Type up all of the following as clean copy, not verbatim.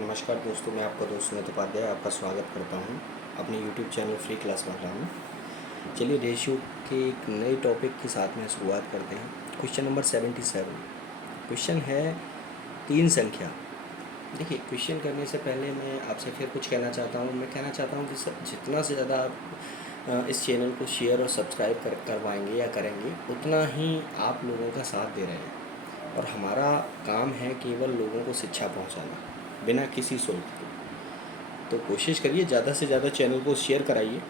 नमस्कार दोस्तों, मैं आपका दोस्त सुमित उपाध्याय आपका स्वागत करता हूं अपने YouTube चैनल फ्री क्लास वाला में। चलिए रेशियो के एक नए टॉपिक के साथ में शुरुआत करते हैं। क्वेश्चन नंबर 77 क्वेश्चन है तीन संख्या। देखिए, क्वेश्चन करने से पहले मैं आपसे फिर कुछ कहना चाहता हूँ। मैं कहना चाहता हूँ कि जितना से ज़्यादा आप इस चैनल को शेयर और सब्सक्राइब करवाएंगे या करेंगे, उतना ही आप लोगों का साथ दे रहे हैं। और हमारा काम है केवल लोगों को शिक्षा पहुंचाना, बिना किसी शुल्क के। तो कोशिश करिए ज़्यादा से ज़्यादा चैनल को शेयर कराइए,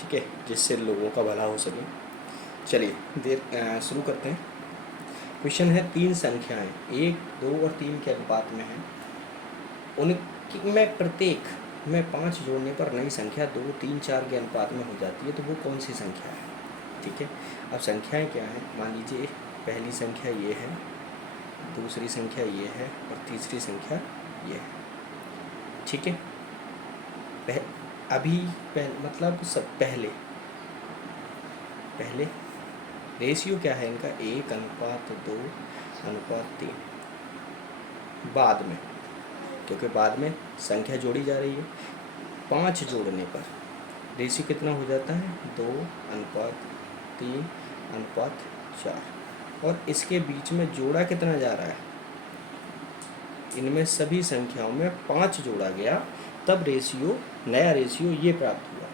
ठीक है, जिससे लोगों का भला हो सके। चलिए शुरू करते हैं। क्वेश्चन है तीन संख्याएं 1, 2 और 3 के अनुपात में हैं। उनकी में प्रत्येक में 5 जोड़ने पर नई संख्या 2, 3, 4 के अनुपात में हो जाती है। तो वो कौन सी संख्या है? ठीक है, अब संख्याएं क्या हैं? मान लीजिए पहली संख्या ये है, दूसरी संख्या ये है और तीसरी संख्या ये है। ठीक है, मतलब सब पहले रेशियो क्या है इनका? 1:2:3। बाद में, क्योंकि बाद में संख्या जोड़ी जा रही है, 5 जोड़ने पर रेशियो कितना हो जाता है? 2:3:4। और इसके बीच में जोड़ा कितना जा रहा है? इनमें सभी संख्याओं में 5 जोड़ा गया, तब रेशियो, नया रेशियो ये प्राप्त हुआ।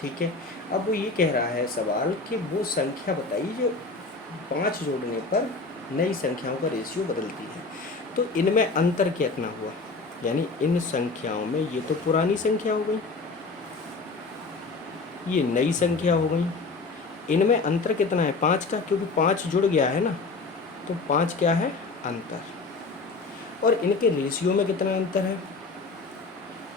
ठीक है, अब वो ये कह रहा है सवाल कि वो संख्या बताइए जो 5 जोड़ने पर नई संख्याओं का रेशियो बदलती है। तो इनमें अंतर कितना हुआ? यानी इन संख्याओं में ये तो पुरानी संख्या हो गई, ये नई संख्या हो गई। इनमें अंतर कितना है? 5 का, क्योंकि 5 जुड़ गया है ना, तो 5 क्या है? अंतर। और इनके रेशियो में कितना अंतर है?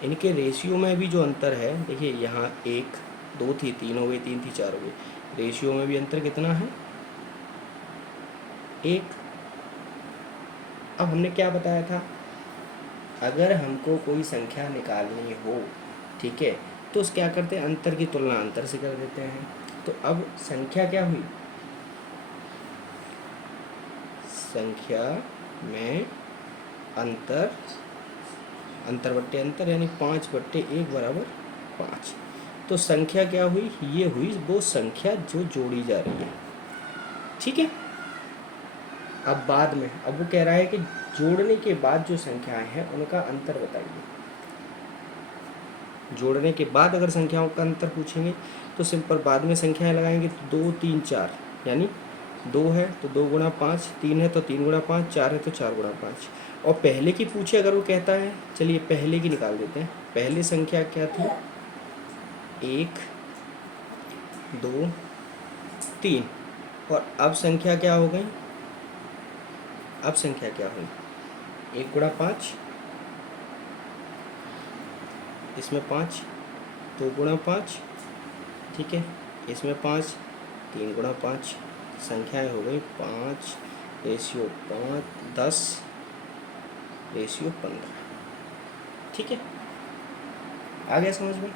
इनके रेशियो में भी जो अंतर है, देखिए यहाँ 1, 2 थी, 3 हो गई, 3 थी, 4 हो गई। रेशियो में भी अंतर कितना है? 1। अब हमने क्या बताया था? अगर हमको कोई संख्या निकालनी हो, ठीक है, तो उस क्या करते हैं? अंतर की तुलना अंतर से कर देते हैं। तो अब संख्या क्या हुई? संख्या में अंतर, अंतर बट्टे अंतर, यानी 5/1 बराबर 5। तो संख्या क्या हुई? ये हुई वो संख्या जो जोड़ी जा रही है। ठीक है, अब बाद में, अब वो कह रहा है कि जोड़ने के बाद जो संख्याएं हैं उनका अंतर बताइए। जोड़ने के बाद अगर संख्याओं का अंतर पूछेंगे तो सिंपल बाद में संख्याएं लगाएंगे। तो 2, 3, 4, यानी 2 है तो 2 गुणा 5, 3 है तो 3 गुणा 5, 4 है तो 4 गुणा 5। और पहले की पूछे अगर वो कहता है, चलिए पहले की निकाल देते हैं। पहली संख्या क्या थी? 1, 2, 3। और अब संख्या क्या हो गई? अब संख्या क्या हुई? 1 गुणा 5, इसमें 5, 2 गुणा 5, ठीक है, इसमें 5, 3 गुणा 5। संख्याएं हो गई 5 रेशियो 5, 10 रेशियो 15। ठीक है, आ गया समझ में?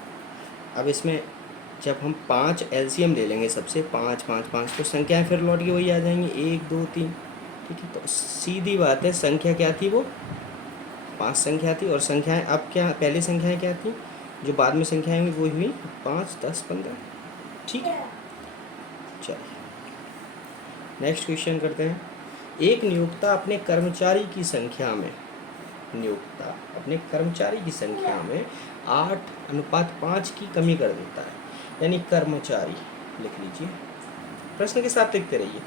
अब इसमें जब हम 5 एलसीएम ले लेंगे सबसे, 5, 5, 5, तो संख्याएं फिर लौट के वही आ जाएंगी, 1, 2, 3। ठीक है, तो सीधी बात है, संख्या क्या थी? वो 5 संख्या थी। और संख्याएं अब क्या, पहली संख्याएं क्या थी? जो बाद में संख्याएं हुई वो हुई 5, 10, 15। ठीक है, चलिए नेक्स्ट क्वेश्चन करते हैं। एक नियोक्ता अपने कर्मचारी की संख्या में, नियोक्ता अपने कर्मचारी की संख्या में 8:5 की कमी कर देता है। यानी कर्मचारी लिख लीजिए, प्रश्न के साथ लिखते रहिए।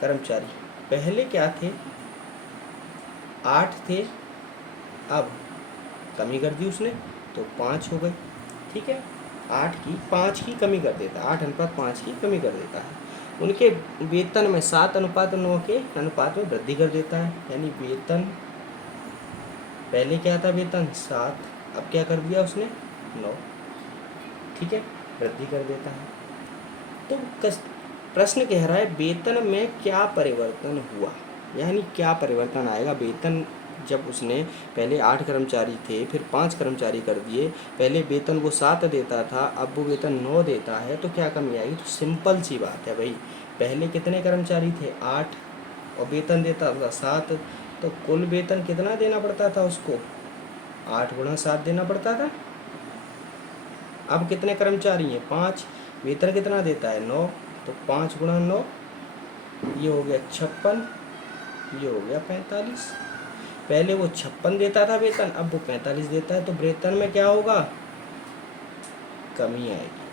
कर्मचारी पहले क्या थे? 8 थे, अब कमी कर दी उसने तो 5 हो गए। ठीक है, 5 की कमी कर देता है, 8:5 की कमी कर देता है। उनके वेतन में 7:9 के अनुपात में वृद्धि कर देता है। यानी वेतन, पहले क्या था? वेतन 7, अब क्या कर दिया उसने? 9। ठीक है, वृद्धि कर देता है। तो प्रश्न कह रहा है वेतन में क्या परिवर्तन हुआ, यानी क्या परिवर्तन आएगा? वेतन जब उसने पहले 8 कर्मचारी थे, फिर 5 कर्मचारी कर दिए, पहले वेतन वो 7 देता था, अब वो वेतन 9 देता है, तो क्या कमी आएगी? तो सिंपल सी बात है भाई, पहले कितने कर्मचारी थे? 8, और वेतन देता था 7, तो कुल वेतन कितना देना पड़ता था उसको? 8 गुणा 7 देना पड़ता था। अब कितने कर्मचारी हैं? 5। वेतन कितना देता है? 9। तो 5 गुणा 9, ये हो गया 56, ये हो गया 45। पहले वो 56 देता था वेतन, अब वो 45 देता है, तो वेतन में क्या होगा? कमी आएगी।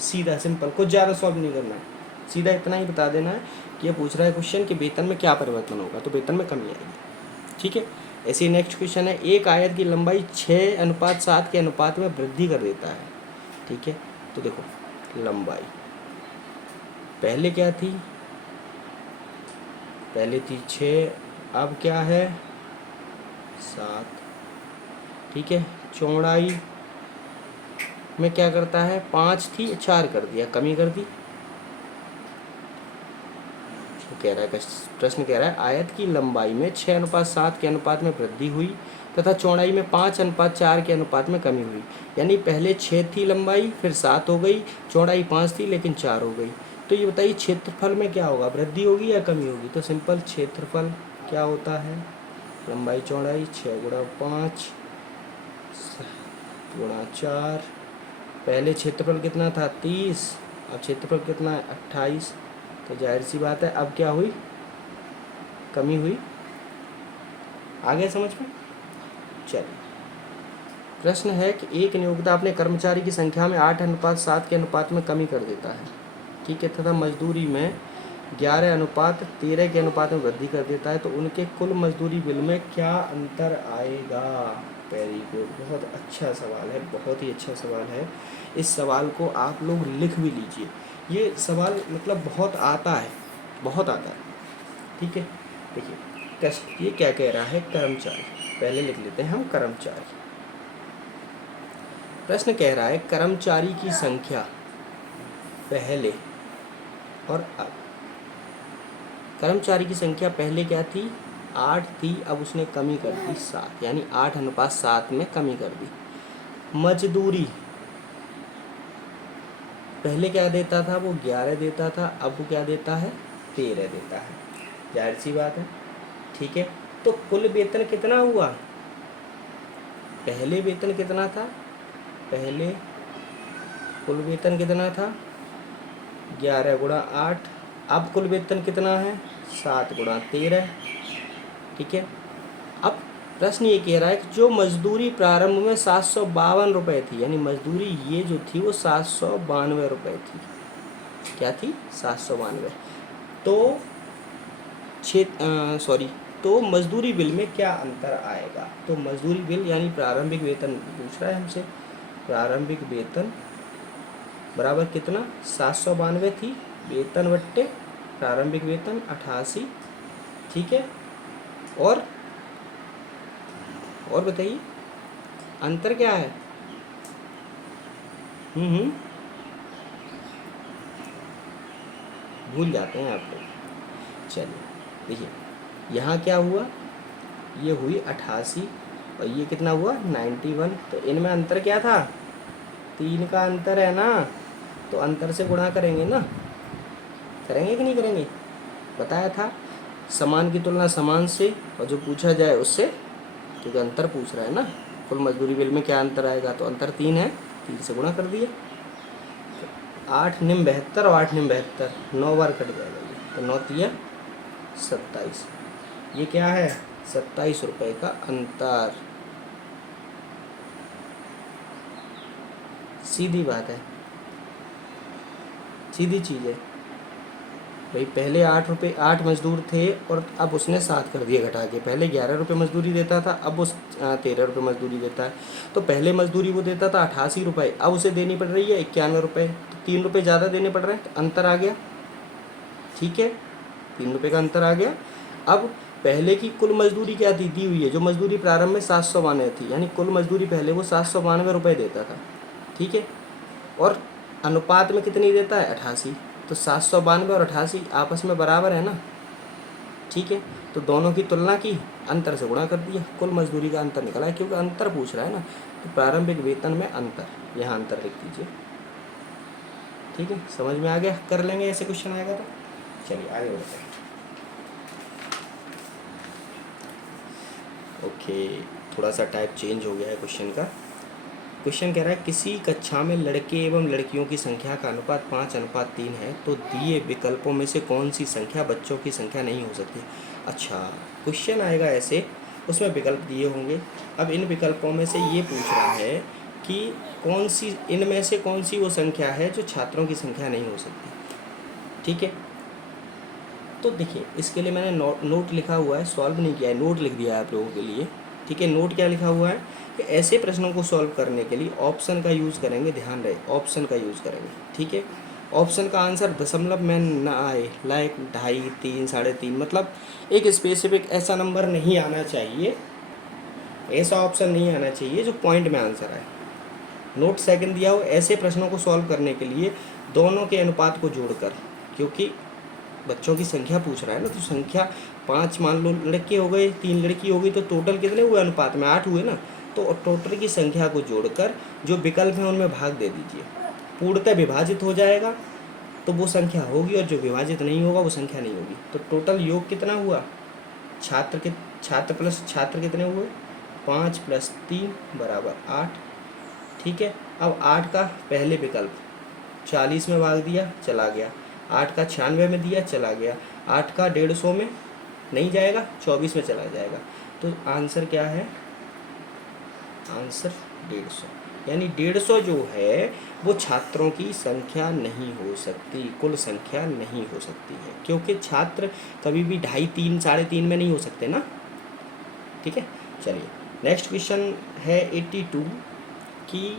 सीधा सिंपल, कुछ ज़्यादा सॉल्व नहीं करना है, सीधा इतना ही बता देना है कि ये पूछ रहा है क्वेश्चन कि वेतन में क्या परिवर्तन होगा, तो वेतन में कमी आएगी। ठीक है। ऐसे ही नेक्स्ट क्वेश्चन है, एक आयत की लंबाई 6:7 के अनुपात में वृद्धि कर देता है। ठीक है, तो देखो लंबाई पहले क्या थी? पहले थी 6, अब क्या है? 7। ठीक है। चौड़ाई में क्या करता है? 5 थी, 4 कर दिया, कमी कर दी। तो कह रहा है, प्रश्न कह रहा है आयत की लंबाई में 6:7 के अनुपात में वृद्धि हुई तथा चौड़ाई में 5:4 के अनुपात में कमी हुई। यानी पहले 6 थी लंबाई, फिर 7 हो गई, चौड़ाई 5 थी लेकिन 4 हो गई। तो ये बताइए क्षेत्रफल में क्या होगा? वृद्धि होगी या कमी होगी? तो सिंपल क्षेत्रफल क्या होता है? लंबाई चौड़ाई 6 गुणा 5 गुणा 4। पहले क्षेत्रफल कितना था? 30, अब क्षेत्रफल कितना है? 28। तो जाहिर सी बात है अब क्या हुई? कमी हुई। आगे समझ में? चलिए, प्रश्न है कि एक नियोक्ता अपने कर्मचारी की संख्या में 8:7 के अनुपात में कमी कर देता है। ठीक है, तथा मजदूरी में 11:13 के अनुपात में वृद्धि कर देता है, तो उनके कुल मजदूरी बिल में क्या अंतर आएगा? वेरी गुड, बहुत अच्छा सवाल है, बहुत ही अच्छा सवाल है। इस सवाल को आप लोग लिख भी लीजिए, ये सवाल मतलब बहुत आता है, बहुत आता है। ठीक है, देखिए टेस्ट ये क्या कह रहा है? कर्मचारी, पहले लिख लेते हैं हम कर्मचारी। प्रश्न कह रहा है कर्मचारी की संख्या पहले और अब। कर्मचारी की संख्या पहले क्या थी? 8 थी, अब उसने कमी कर दी 7, यानी 8:7 में कमी कर दी। मजदूरी पहले क्या देता था? वो 11 देता था, अब वो क्या देता है? 13 देता है, जाहिर सी बात है। ठीक है, तो कुल वेतन कितना हुआ? पहले वेतन कितना था? पहले कुल वेतन कितना था? 11 गुणा 8। अब कुल वेतन कितना है? 7 गुणा 13। ठीक है, अब प्रश्न ये कह रहा है कि जो मजदूरी प्रारंभ में 752 रुपये थी, यानी मजदूरी ये जो थी वो 792 रुपये थी। क्या थी? 792। तो तो मजदूरी बिल में क्या अंतर आएगा? तो मजदूरी बिल यानी प्रारंभिक वेतन पूछ रहा है हमसे। प्रारंभिक वेतन बराबर कितना? 792 थी, वेतन बट्टे प्रारंभिक वेतन 88। ठीक है, और बताइए अंतर क्या है? भूल जाते हैं आप लोग। चलिए देखिए, यहाँ क्या हुआ? ये हुई 88 और ये कितना हुआ? 91। तो इनमें अंतर क्या था? 3 का अंतर है ना, तो अंतर से गुणा करेंगे ना, करेंगे कि नहीं करेंगे? बताया था समान की तुलना समान से, और जो पूछा जाए उससे, क्योंकि अंतर पूछ रहा है ना। कुल मजदूरी बिल में क्या अंतर आएगा? तो अंतर 3 है, 3 से गुणा कर दिए। 8 निम 72 और 8 निम 72, 9 बार कट जाएगा ये, तो 9 तिया 27। ये क्या है? 27 रुपये का अंतर। सीधी बात है, सीधी चीज़ है भाई। पहले 8 मजदूर थे और अब उसने 7 कर दिए घटा के। पहले 11 रुपये मजदूरी देता था, अब उस 13 रुपये मजदूरी देता है। तो पहले मजदूरी वो देता था 88 रुपये, अब उसे देनी पड़ रही है 91 रुपये, तो 3 रुपये ज़्यादा देने पड़ रहे हैं, तो अंतर आ गया। ठीक है, 3 रुपये का अंतर आ गया। अब पहले की कुल मजदूरी क्या थी? दी हुई है, जो मजदूरी प्रारंभ में 792 थी, यानी कुल मजदूरी पहले वो 792 रुपये देता था। ठीक है, और अनुपात में कितनी देता है? 88। तो 792 और 88 आपस में बराबर है ना। ठीक है, तो दोनों की तुलना की, अंतर से गुणा कर दिया, कुल मजदूरी का अंतर निकला है, क्योंकि अंतर पूछ रहा है ना। तो प्रारंभिक वेतन में अंतर, यहाँ अंतर लिख दीजिए। ठीक है, समझ में आ गया? कर लेंगे ऐसे क्वेश्चन आएगा तो। चलिए आगे बढ़ते हैं। ओके, थोड़ा सा टाइप चेंज हो गया है क्वेश्चन का। क्वेश्चन कह रहा है किसी कक्षा में लड़के एवं लड़कियों की संख्या का अनुपात 5:3 है, तो दिए विकल्पों में से कौन सी संख्या बच्चों की संख्या नहीं हो सकती। अच्छा, क्वेश्चन आएगा ऐसे, उसमें विकल्प दिए होंगे। अब इन विकल्पों में से ये पूछ रहा है कि कौन सी इनमें से कौन सी वो संख्या है जो छात्रों की संख्या नहीं हो सकती। ठीक है, तो देखिए इसके लिए मैंने नोट लिखा हुआ है, सॉल्व नहीं किया है, नोट लिख दिया है आप लोगों के लिए। ठीक है, नोट क्या लिखा हुआ है कि ऐसे प्रश्नों को सॉल्व करने के लिए ऑप्शन का यूज़ करेंगे, ध्यान रहे ऑप्शन का यूज़ करेंगे। ठीक है, ऑप्शन का आंसर दशमलव में ना आए, लाइक 2.5, 3, 3.5, मतलब एक स्पेसिफिक ऐसा नंबर नहीं आना चाहिए, ऐसा ऑप्शन नहीं आना चाहिए जो पॉइंट में आंसर आए। नोट सेकंड दिया हो, ऐसे प्रश्नों को सॉल्व करने के लिए दोनों के अनुपात को जोड़कर, क्योंकि बच्चों की संख्या पूछ रहा है ना, तो संख्या 5 मान लो लड़के हो गए, 3 लड़की हो गई, तो टोटल कितने हुए अनुपात में 8 हुए ना। तो टोटल की संख्या को जोड़कर जो विकल्प हैं उनमें भाग दे दीजिए, पूर्णतः विभाजित हो जाएगा तो वो संख्या होगी, और जो विभाजित नहीं होगा वो संख्या नहीं होगी। तो टोटल योग कितना हुआ, छात्र प्लस छात्र कितने हुए, 5 + 3 = 8। ठीक है, अब 8 का पहले विकल्प 40 में भाग दिया, चला गया। 8 का 96 में दिया, चला गया। 8 का 150 में नहीं जाएगा, 24 में चला जाएगा। तो आंसर क्या है, आंसर 150, यानी 150 जो है वो छात्रों की संख्या नहीं हो सकती, कुल संख्या नहीं हो सकती है, क्योंकि छात्र कभी भी 2.5, 3, 3.5 में नहीं हो सकते ना। ठीक है, चलिए नेक्स्ट क्वेश्चन है 82 कि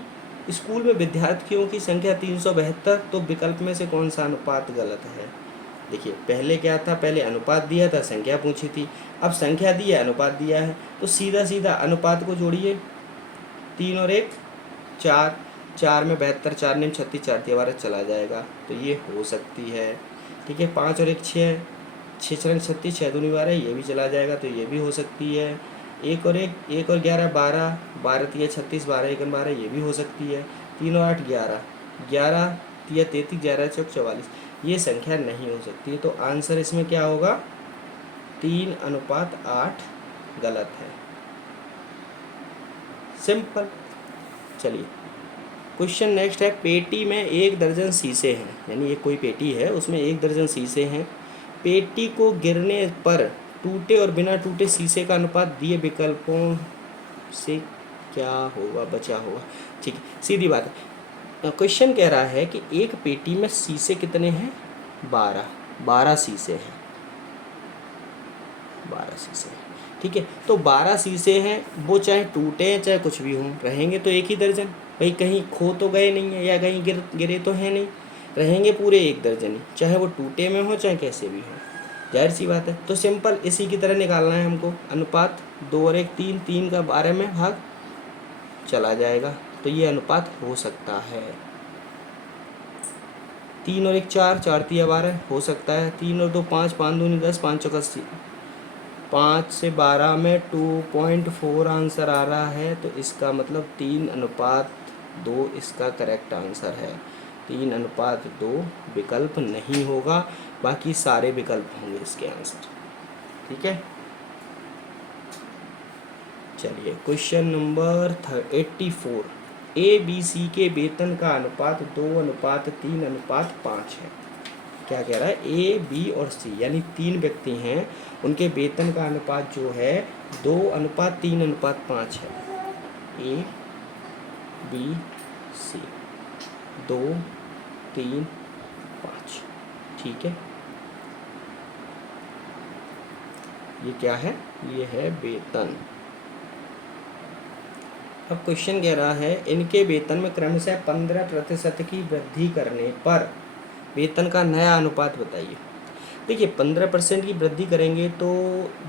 स्कूल में विद्यार्थियों की संख्या 372, तो विकल्प में से कौन सा अनुपात गलत है। देखिए पहले क्या था, पहले अनुपात दिया था, संख्या पूछी थी, अब संख्या दी है, अनुपात दिया है, तो सीधा सीधा अनुपात को जोड़िए। 3 और 1 4, 4 में 72, 4 ने 36, 4 × 12 चला जाएगा, तो ये हो सकती है। ठीक है, 5 और 1 6, 6 × 4 = 36, 6 × 2 = 12, ये भी चला जाएगा, तो ये भी हो सकती है। 1 और 11 12, 12 × 3 = 36, 12 × 1 = 12, ये भी हो सकती है। 3 और 8 11, 11 × 3 = 33, 11 × 4 = 44, ये संख्या नहीं हो सकती। तो आंसर इसमें क्या होगा, 3:8 गलत है, सिंपल। चलिए क्वेश्चन नेक्स्ट है, पेटी में 1 दर्जन शीशे हैं, यानी ये कोई पेटी है, उसमें 1 दर्जन शीशे हैं। पेटी को गिरने पर टूटे और बिना टूटे शीशे का अनुपात दिए विकल्पों से क्या होगा, बचा होगा। ठीक है, सीधी बात है। क्वेश्चन कह रहा है कि एक पेटी में शीशे कितने हैं, 12 शीशे हैं, 12 शीशे हैं। ठीक है, तो 12 शीशे हैं, वो चाहे टूटे हैं चाहे कुछ भी हों, रहेंगे तो 1 ही दर्जन। भाई कहीं खो तो गए नहीं है, या कहीं गिरे तो हैं नहीं, रहेंगे पूरे 1 दर्जन ही, चाहे वो टूटे में हो चाहे कैसे भी हो, जाहिर सी बात है। तो सिंपल इसी की तरह निकालना है हमको, अनुपात 2 और 1 3, 3 का 12 में भाग चला जाएगा, तो ये अनुपात हो सकता है। 3 और 1 4, 4 × 3 = 12 हो सकता है। 3 और 2 5, 5 दूनी 10, 5 चौका 80, 5 से 12 में 2.4 आंसर आ रहा है, तो इसका मतलब 3:2 इसका करेक्ट आंसर है। 3:2 विकल्प नहीं होगा, बाकी सारे विकल्प होंगे इसके आंसर। ठीक है, चलिए क्वेश्चन नंबर 84, ABC के वेतन का अनुपात 2:3:5 है। क्या कह रहा है, A, B और C यानी 3 व्यक्ति हैं, उनके वेतन का अनुपात जो है 2:3:5 है। A, B, C 2, 3, 5। ठीक है, ये क्या है, ये है वेतन। अब क्वेश्चन कह रहा है इनके वेतन में क्रमशः 15% की वृद्धि करने पर वेतन का नया अनुपात बताइए। देखिए 15% की वृद्धि करेंगे तो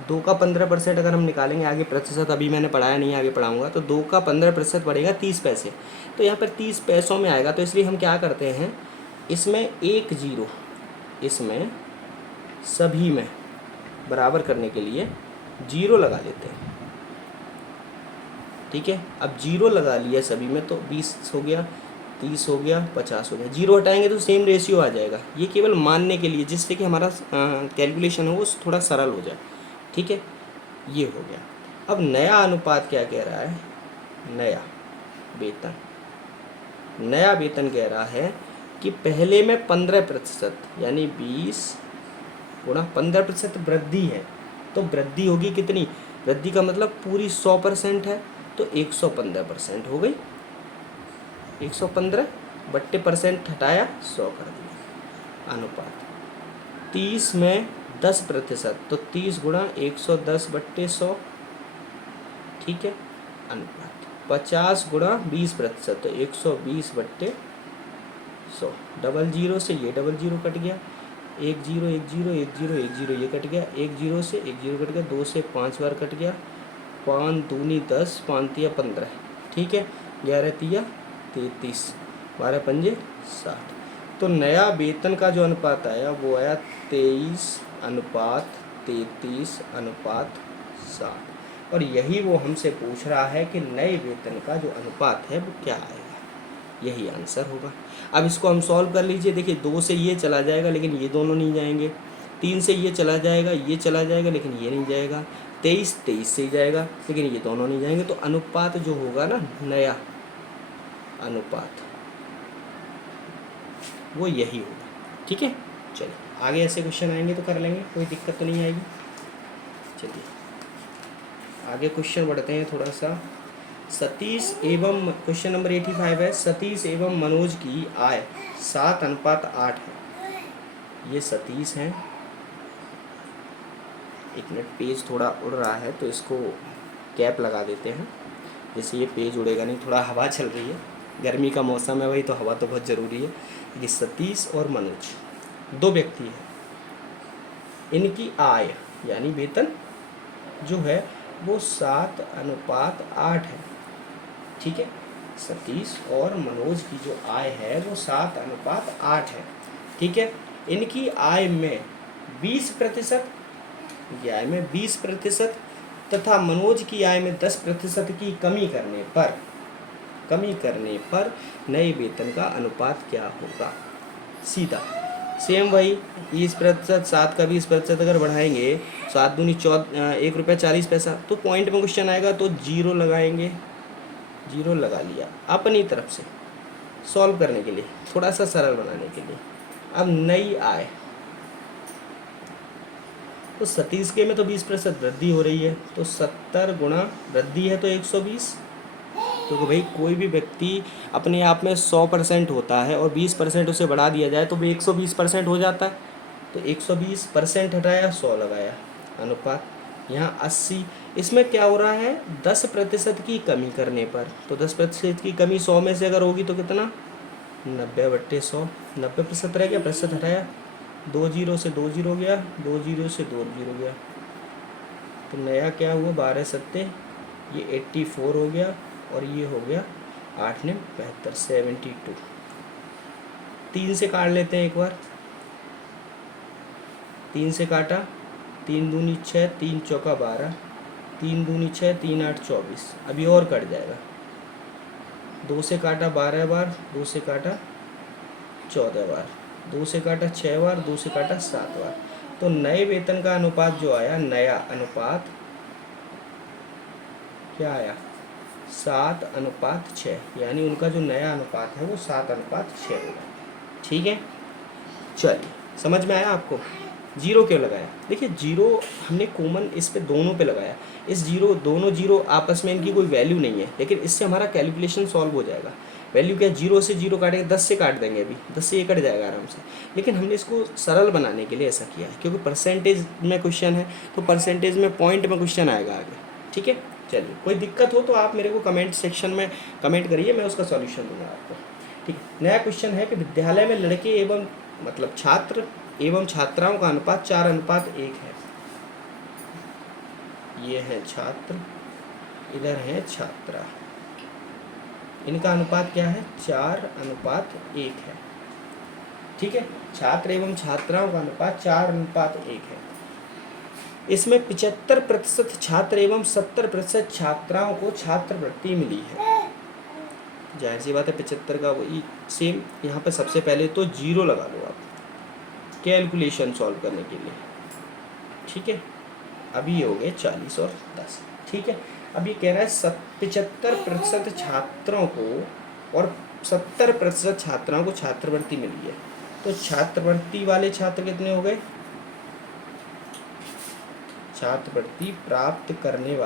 2 का 15% अगर हम निकालेंगे, आगे प्रतिशत अभी मैंने पढ़ाया नहीं, आगे पढ़ाऊंगा, तो 2 का 15% बढ़ेगा 30 पैसे, तो यहाँ पर 30 पैसों में आएगा। तो इसलिए हम क्या करते हैं, इसमें 1 0, इसमें सभी में बराबर करने के लिए 0 लगा लेते हैं। ठीक है, अब 0 लगा लिया सभी में, तो 20 हो गया, 30 हो गया, 50 हो गया। 0 हटाएंगे तो सेम रेशियो आ जाएगा, ये केवल मानने के लिए, जिससे कि हमारा कैलकुलेशन हो वो थोड़ा सरल हो जाए। ठीक है, ये हो गया। अब नया अनुपात क्या कह रहा है, नया वेतन कह रहा है कि पहले में 15% यानी 20 गुणा 15% वृद्धि है, तो वृद्धि होगी कितनी, वृद्धि का मतलब पूरी 100% है, तो 115% हो गई। 115 बट्टे परसेंट हटाया 100 कर दिया। अनुपात 30 में 10%, तो 30 गुणा 110 बट्टे 100, ठीक है। अनुपात 50 गुणा 20%, तो 120 बट्टे 100। डबल जीरो से ये डबल जीरो कट गया, 1 0 1 0 1 0 1 0 ये कट गया, 1 0 से 1 0 कट गया, 2 से 5 बार कट गया, 5 दूनी 10, 5 तिया 15, ठीक है। 11 तिया 33, 12 पंजे 60। तो नया वेतन का जो अनुपात आया वो आया 23:33:60, और यही वो हमसे पूछ रहा है कि नए वेतन का जो अनुपात है वो क्या आएगा, यही आंसर होगा। अब इसको हम सॉल्व कर लीजिए। देखिए 2 से ये चला जाएगा लेकिन ये दोनों नहीं जाएंगे, 3 से ये चला जाएगा, ये चला जाएगा लेकिन ये नहीं जाएगा, 23 से ही जाएगा लेकिन ये दोनों नहीं जाएंगे। तो अनुपात जो होगा ना, नया अनुपात, वो यही होगा, ठीक है। चलिए आगे ऐसे क्वेश्चन आएंगे तो कर लेंगे, कोई दिक्कत तो नहीं आएगी। चलिए आगे क्वेश्चन बढ़ते हैं थोड़ा सा। सतीश एवं, क्वेश्चन नंबर 85 है, सतीश एवं मनोज की आय 7:8 है। ये सतीश हैं, एक मिनट, पेज थोड़ा उड़ रहा है तो इसको कैप लगा देते हैं, जैसे ये पेज उड़ेगा नहीं, थोड़ा हवा चल रही है, गर्मी का मौसम है भाई, तो हवा तो बहुत ज़रूरी है। ये सतीश और मनोज 2 व्यक्ति हैं, इनकी आय यानी वेतन जो है वो 7:8 है, ठीक है। सतीश और मनोज की जो आय है वो 7:8 है, ठीक है। इनकी आय में 20%, इनकी आय में 20% तथा मनोज की आय में 10% की कमी करने पर नए वेतन का अनुपात क्या होगा। सीधा सेम वही 20%, 7 का 20% अगर बढ़ाएंगे, 7 दूनी 1 रुपया 40 पैसा, तो पॉइंट में क्वेश्चन आएगा तो 0 लगाएंगे, 0 लगा लिया अपनी तरफ से सॉल्व करने के लिए, थोड़ा सा सरल बनाने के लिए। अब नई आय, तो सतीश के में तो 20% वृद्धि हो रही है, तो 70 गुणा वृद्धि है तो 120, तो भाई कोई भी व्यक्ति अपने आप में 100% होता है और 20% उसे बढ़ा दिया जाए तो वो 120% हो जाता है, तो 120% हटाया 100 लगाया। अनुपात यहाँ 80, इसमें क्या हो रहा है 10% की कमी करने पर, तो 10% की कमी 100 में से अगर होगी तो कितना, 90/100, 90% रह गया, प्रतिशत हटाया, 2 0 से 2 0 गया, 2 0 से 2 0 गया, तो नया क्या हुआ 12 सत्ते, ये 84 हो गया, और ये हो गया 8 ने 72, 72। 3 से काट लेते हैं एक बार, 3 से काटा, 3 दूनी 6, 3 चौका 12, 3 दूनी 6, 3 8 24, अभी और कट जाएगा। 2 से काटा 12 बार, 2 से काटा 14 बार, 2 से काटा 6 बार, 2 से काटा 7 बार, तो नए वेतन का अनुपात जो आया, नया अनुपात क्या आया 7:6, यानी उनका जो नया अनुपात है वो 7:6 होगा, ठीक है। चलिए समझ में आया आपको। 0 क्यों लगाया, देखिए 0 हमने कॉमन इस पे दोनों पे लगाया, इस दोनों 0 आपस में इनकी कोई वैल्यू नहीं है, लेकिन इससे हमारा कैलकुलेशन सॉल्व हो जाएगा। वैल्यू क्या, 0 से 0 काटेंगे, 10 से काट देंगे, अभी 10 से ये कट जाएगा आराम से, लेकिन हमने इसको सरल बनाने के लिए ऐसा किया है, क्योंकि परसेंटेज में क्वेश्चन है तो परसेंटेज में पॉइंट में क्वेश्चन आएगा आगे, ठीक है। चलिए कोई दिक्कत हो तो आप मेरे को कमेंट सेक्शन में कमेंट करिए, मैं उसका सॉल्यूशन दूंगा आपको, ठीक है। नया क्वेश्चन है कि विद्यालय में लड़के एवं मतलब छात्र एवं छात्राओं का अनुपात 4:1 है। ये है छात्र, इधर है छात्रा, इनका अनुपात क्या है 4:1 है, ठीक है। छात्र एवं छात्राओं का अनुपात 4:1 है। इसमें 75% छात्र एवं 70% छात्राओं को छात्रवृत्ति मिली है। जाहिर सी बात है 75 का वही सेम, यहाँ पे सबसे पहले तो 0 लगा दो आप कैलकुलेशन सॉल्व करने के लिए, ठीक है। अभी ये हो गए 40 और 10। ठीक है। अब ये कह रहा है 75% छात्रों को और 70% छात्राओं को छात्रवृत्ति मिली है। तो छात्रवृत्ति वाले छात्र कितने हो गए? छात्रवृत्ति प्राप्त करने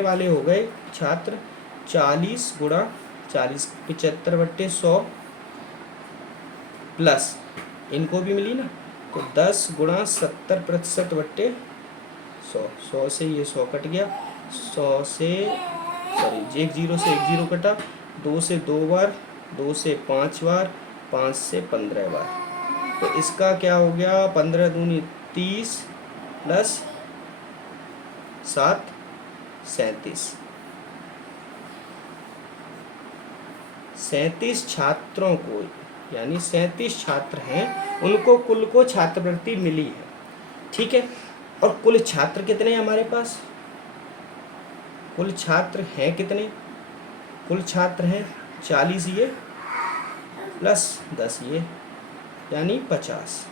वाले हो गए छात्र 40 गुणा 40, 75/100 प्लस इनको भी मिली ना, तो 10 गुणा 70%/100, 100 से ये 100 कट गया, 100 से सॉरी एक जीरो से एक जीरो कटा, 2 से 2 बार, 2 से 5 बार, 5 से 15 बार। तो इसका क्या हो गया? 15 दूनी 30 प्लस 7 37। 37 छात्रों को, यानी 37 छात्र हैं, उनको कुल को छात्रवृत्ति मिली है। ठीक है। और कुल छात्र कितने हैं हमारे पास? कुल छात्र हैं कितने? कुल छात्र हैं 40 ये प्लस 10 ये, यानी 50।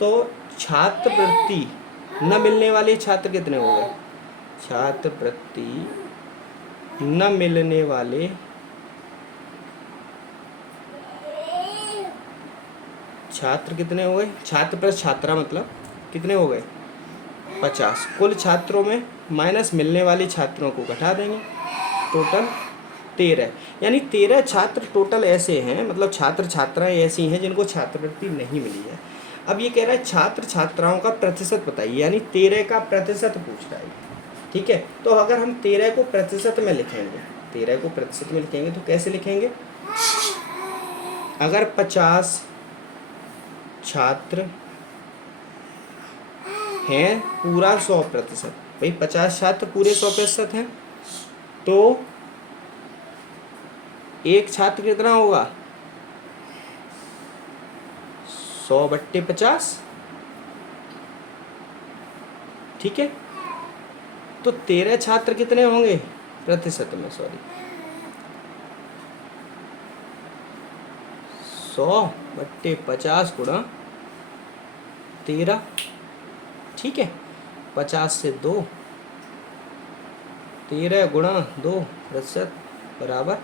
तो छात्रवृत्ति न मिलने वाले छात्र कितने हो गए? छात्रवृत्ति न मिलने वाले छात्र कितने हो गए? छात्र प्लस छात्रा मतलब कितने हो गए? 50। कुल छात्रों में माइनस मिलने वाले छात्रों को घटा देंगे, टोटल 13। यानी 13 छात्र टोटल ऐसे हैं, मतलब छात्र छात्राएं ऐसी हैं जिनको छात्रवृत्ति नहीं मिली है। अब ये कह रहा है छात्र छात्राओं का प्रतिशत बताइए, यानी 13 का प्रतिशत पूछ रहा है। ठीक है। तो अगर हम 13 को प्रतिशत में लिखेंगे, 13 को प्रतिशत में लिखेंगे तो कैसे लिखेंगे? अगर 50 छात्र हैं पूरा 100%, भाई 50 छात्र पूरे 100% हैं, तो एक छात्र कितना होगा? 100/50। ठीक है। तो 13 छात्र कितने होंगे प्रतिशत में? सॉरी, 100/50 गुणा 13। ठीक है। 50 से 2, 13 गुणा 2% बराबर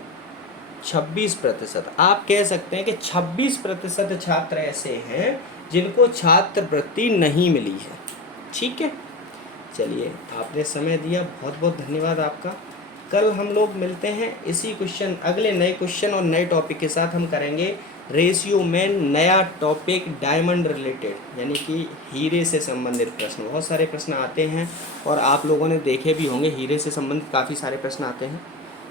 26%। आप कह सकते हैं कि 26% छात्र ऐसे हैं जिनको छात्रवृत्ति नहीं मिली है। ठीक है। चलिए, आपने समय दिया, बहुत बहुत धन्यवाद आपका। कल हम लोग मिलते हैं इसी क्वेश्चन, अगले नए क्वेश्चन और नए टॉपिक के साथ। हम करेंगे रेशियो में नया टॉपिक डायमंड रिलेटेड, यानी कि हीरे से संबंधित प्रश्न। बहुत सारे प्रश्न आते हैं और आप लोगों ने देखे भी होंगे, हीरे से संबंधित काफ़ी सारे प्रश्न आते हैं।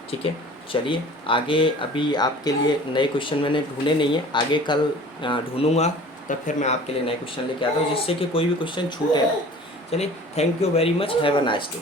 ठीक है। चलिए आगे, अभी आपके लिए नए क्वेश्चन मैंने ढूंढे नहीं है, आगे कल ढूंढूंगा, तब फिर मैं आपके लिए नए क्वेश्चन लेके आता हूँ, जिससे कि कोई भी क्वेश्चन छूटे ना। चलिए, thank you very much, have a nice day.